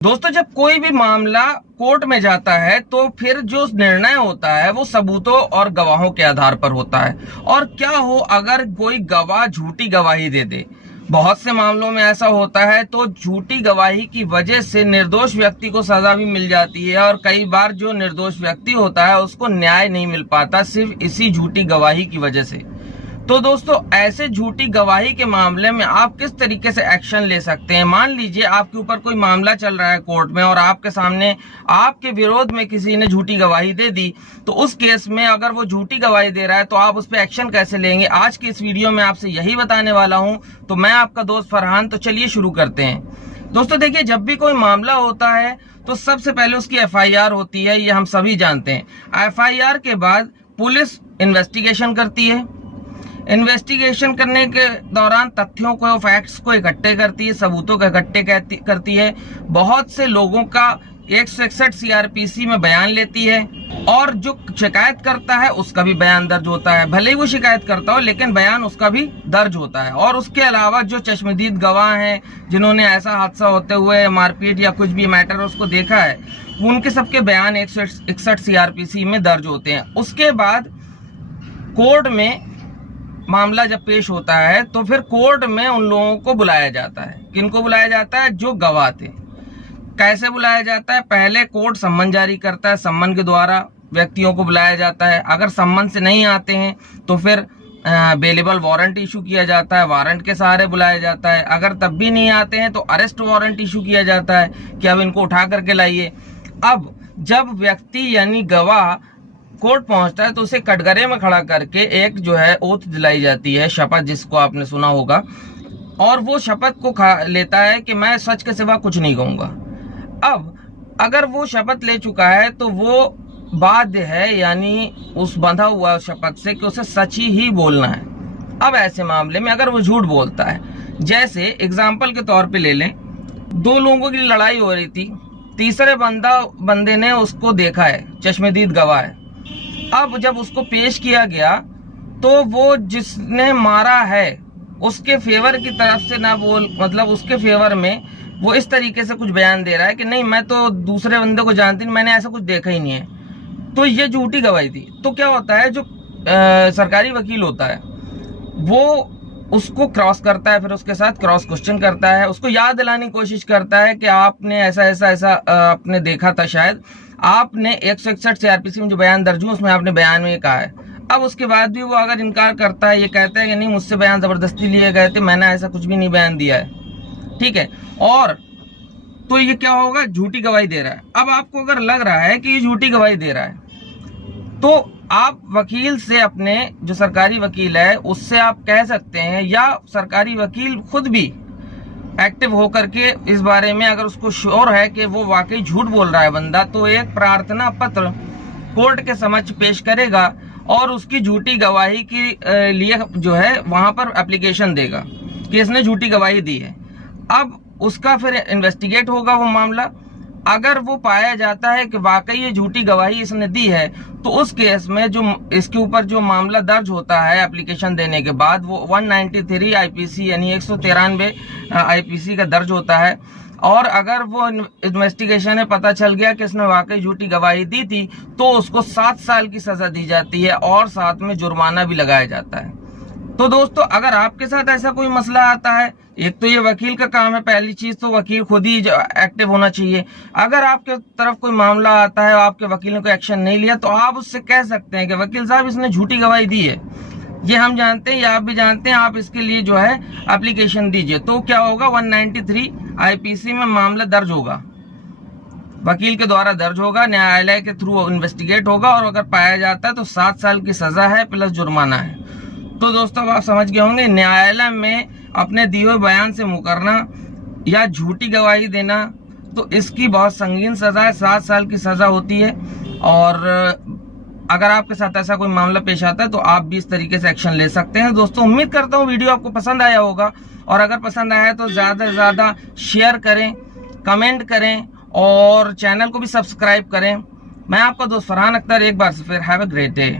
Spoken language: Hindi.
दोस्तों, जब कोई भी मामला कोर्ट में जाता है तो फिर जो निर्णय होता है वो सबूतों और गवाहों के आधार पर होता है। और क्या हो अगर कोई गवाह झूठी गवाही दे दे। बहुत से मामलों में ऐसा होता है, तो झूठी गवाही की वजह से निर्दोष व्यक्ति को सजा भी मिल जाती है और कई बार जो निर्दोष व्यक्ति होता है उसको न्याय नहीं मिल पाता सिर्फ इसी झूठी गवाही की वजह से। तो दोस्तों, ऐसे झूठी गवाही के मामले में आप किस तरीके से एक्शन ले सकते हैं। मान लीजिए आपके ऊपर कोई मामला चल रहा है कोर्ट में और आपके सामने आपके विरोध में किसी ने झूठी गवाही दे दी, तो उस केस में अगर वो झूठी गवाही दे रहा है तो आप उस पर एक्शन कैसे लेंगे, आज की इस वीडियो में आपसे यही बताने वाला हूं। तो मैं आपका दोस्त फरहान, तो चलिए शुरू करते हैं। दोस्तों देखिए, जब भी कोई मामला होता है तो सबसे पहले उसकी FIR होती है, ये हम सभी जानते हैं। FIR के बाद पुलिस इन्वेस्टिगेशन करती है। इन्वेस्टिगेशन करने के दौरान तथ्यों को, फैक्ट्स को इकट्ठे करती है, सबूतों को इकट्ठे करती है। बहुत से लोगों का 161 CRPC में बयान लेती है और जो शिकायत करता है उसका भी बयान दर्ज होता है। भले ही वो शिकायत करता हो लेकिन बयान उसका भी दर्ज होता है। और उसके अलावा जो चश्मदीद गवाह हैं, जिन्होंने ऐसा हादसा होते हुए मारपीट या कुछ भी मैटर उसको देखा है, उनके सबके बयान 161 CRPC में दर्ज होते हैं। उसके बाद कोर्ट में मामला जब पेश होता है तो फिर कोर्ट में उन लोगों को बुलाया जाता है। किनको बुलाया जाता है? जो गवाह थे। कैसे बुलाया जाता है? पहले कोर्ट सम्मन जारी करता है, सम्मन के द्वारा व्यक्तियों को बुलाया जाता है। अगर सम्मन से नहीं आते हैं तो फिर बेलेबल वारंट इशू किया जाता है, वारंट के सहारे बुलाया जाता है। अगर तब भी नहीं आते हैं तो अरेस्ट वारंट इशू किया जाता है कि अब इनको उठा करके लाइए। अब जब व्यक्ति यानी गवाह कोर्ट पहुंचता है तो उसे कटघरे में खड़ा करके एक जो है ओथ दिलाई जाती है, शपथ, जिसको आपने सुना होगा। और वो शपथ को लेता है कि मैं सच के सिवा कुछ नहीं कहूंगा। अब अगर वो शपथ ले चुका है तो वो बाध्य है, यानी उस बंधा हुआ शपथ से, कि उसे सच ही बोलना है। अब ऐसे मामले में अगर वो झूठ बोलता है, जैसे एग्जाम्पल के तौर पे ले लें, दो लोगों की लड़ाई हो रही थी, तीसरे बंदे ने उसको देखा है, चश्मदीद गवाह है। अब जब उसको पेश किया गया तो वो जिसने मारा है उसके फेवर की तरफ से ना बोल, मतलब उसके फेवर में वो इस तरीके से कुछ बयान दे रहा है कि नहीं, मैं तो दूसरे बंदे को जानती नहीं, मैंने ऐसा कुछ देखा ही नहीं है। तो ये झूठी गवाही थी। तो क्या होता है, जो सरकारी वकील होता है वो उसको क्रॉस करता है, फिर उसके साथ क्रॉस क्वेश्चन करता है, उसको याद दिलाने की कोशिश करता है कि आपने ऐसा आपने देखा था, शायद आपने 161 CRPC में जो बयान दर्ज हुआ उसमें आपने बयान में कहा है। अब उसके बाद भी वो अगर इनकार करता है, ये कहता है कि नहीं, मुझसे बयान जबरदस्ती लिए गए थे, मैंने ऐसा कुछ भी नहीं बयान दिया है, ठीक है, और तो ये क्या होगा, झूठी गवाही दे रहा है। अब आपको अगर लग रहा है कि ये झूठी गवाही दे रहा है तो आप वकील से, अपने जो सरकारी वकील है उससे आप कह सकते हैं, या सरकारी वकील खुद भी एक्टिव होकर के इस बारे में, अगर उसको श्योर है कि वो वाकई झूठ बोल रहा है बंदा, तो एक प्रार्थना पत्र कोर्ट के समक्ष पेश करेगा और उसकी झूठी गवाही के लिए जो है वहां पर एप्लीकेशन देगा कि इसने झूठी गवाही दी है। अब उसका फिर इन्वेस्टिगेट होगा वो मामला। अगर वो पाया जाता है कि वाकई ये झूठी गवाही इसने दी है, तो उस केस में जो इसके ऊपर जो मामला दर्ज होता है एप्लीकेशन देने के बाद, वो 193 IPC यानी 193 IPC का दर्ज होता है। और अगर वो इन्वेस्टिगेशन में पता चल गया कि इसने वाकई झूठी गवाही दी थी, तो उसको 7 साल की सजा दी जाती है और साथ में जुर्माना भी लगाया जाता है। तो दोस्तों, अगर आपके साथ ऐसा कोई मसला आता है, एक तो ये वकील का काम है, पहली चीज तो वकील खुद ही एक्टिव होना चाहिए। अगर आपके तरफ कोई मामला आता है और आपके वकील ने कोई एक्शन नहीं लिया, तो आप उससे कह सकते हैं कि वकील साहब, इसने झूठी गवाही दी है, ये हम जानते हैं या आप भी जानते हैं, आप इसके लिए जो है एप्लीकेशन दीजिए। तो क्या होगा, 193 IPC में मामला दर्ज होगा, वकील के द्वारा दर्ज होगा, न्यायालय के थ्रू इन्वेस्टिगेट होगा, और अगर पाया जाता है तो 7 साल की सजा है प्लस जुर्माना है। तो दोस्तों, आप समझ गए होंगे, न्यायालय में अपने दिए हुए बयान से मुकरना या झूठी गवाही देना, तो इसकी बहुत संगीन सजा है, 7 साल की सजा होती है। और अगर आपके साथ ऐसा कोई मामला पेश आता है तो आप भी इस तरीके से एक्शन ले सकते हैं। दोस्तों, उम्मीद करता हूँ वीडियो आपको पसंद आया होगा, और अगर पसंद आया तो ज्यादा से ज्यादा शेयर करें, कमेंट करें और चैनल को भी सब्सक्राइब करें। मैं आपका दोस्त फरहान अख्तर एक बार से फिर हैव अ ग्रेट डे।